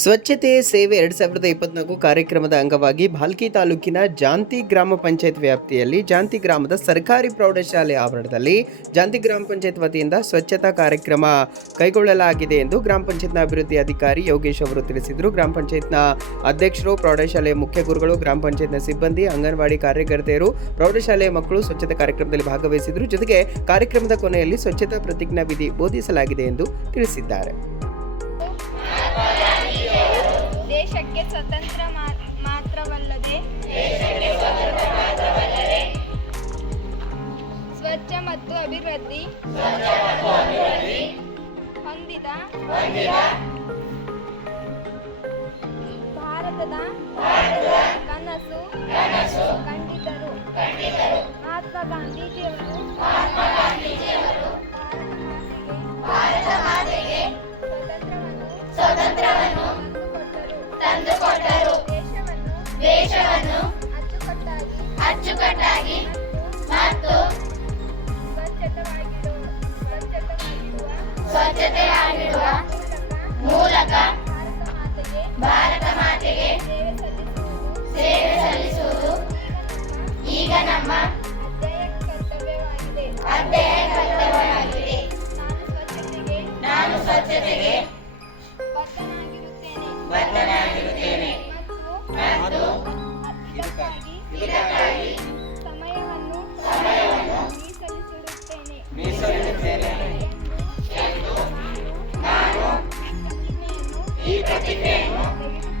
ಸ್ವಚ್ಛತೆ ಸೇವೆ ಎರಡ್ ಸಾವಿರದ ಇಪ್ಪತ್ನಾಲ್ಕು ಕಾರ್ಯಕ್ರಮದ ಅಂಗವಾಗಿ ಭಾಲ್ಕಿ ತಾಲೂಕಿನ ಜಾಂತಿ ಗ್ರಾಮ ಪಂಚಾಯತ್ ವ್ಯಾಪ್ತಿಯಲ್ಲಿ ಜಾಂತಿ ಗ್ರಾಮದ ಸರ್ಕಾರಿ ಪ್ರೌಢಶಾಲೆ ಆವರಣದಲ್ಲಿ ಜಾಂತಿ ಗ್ರಾಮ ಪಂಚಾಯತ್ ವತಿಯಿಂದ ಸ್ವಚ್ಛತಾ ಕಾರ್ಯಕ್ರಮ ಕೈಗೊಳ್ಳಲಾಗಿದೆ ಎಂದು ಗ್ರಾಮ ಪಂಚಾಯತ್ನ ಅಭಿವೃದ್ಧಿ ಅಧಿಕಾರಿ ಯೋಗೇಶ್ ಅವರು ತಿಳಿಸಿದರು. ಗ್ರಾಮ ಪಂಚಾಯತ್ನ ಅಧ್ಯಕ್ಷರು, ಪ್ರೌಢಶಾಲೆಯ ಮುಖ್ಯ ಗುರುಗಳು, ಗ್ರಾಮ ಪಂಚಾಯತ್ನ ಸಿಬ್ಬಂದಿ, ಅಂಗನವಾಡಿ ಕಾರ್ಯಕರ್ತೆಯರು, ಪ್ರೌಢಶಾಲೆಯ ಮಕ್ಕಳು ಸ್ವಚ್ಛತಾ ಕಾರ್ಯಕ್ರಮದಲ್ಲಿ ಭಾಗವಹಿಸಿದರು. ಜೊತೆಗೆ ಕಾರ್ಯಕ್ರಮದ ಕೊನೆಯಲ್ಲಿ ಸ್ವಚ್ಛತಾ ಪ್ರತಿಜ್ಞಾ ವಿಧಿ ಬೋಧಿಸಲಾಗಿದೆ ಎಂದು ತಿಳಿಸಿದ್ದಾರೆ. ದೇಶಕ್ಕೆ ಸ್ವತಂತ್ರ ಮಾತ್ರವಲ್ಲದೆ ಸ್ವಚ್ಛ ಮತ್ತು ಅಭಿವೃದ್ಧಿ ಹೊಂದಿದ ಭಾರತದ ಕನಸು ಕಂಡಿದ್ದರು. ಮಹಾತ್ಮ ಗಾಂಧೀಜಿಯವರು ತಂದುಕೊಟ್ಟರು ದೇಶವನ್ನು ಅಚ್ಚುಕಟ್ಟಾಗಿ ಮತ್ತು ಸ್ವಚ್ಛತೆಯಾಗಿಡುವ ಮೂಲಕ ಭಾರತ ಮಾತೆಗೆ ಸೇವೆ ಸಲ್ಲಿಸುವುದು ಈಗ ನಮ್ಮ ಅಧ್ಯಯನ ಕರ್ತವ್ಯವಾಗಿದೆ. ನಾನು ಸ್ವಚ್ಛತೆಗೆ Amen.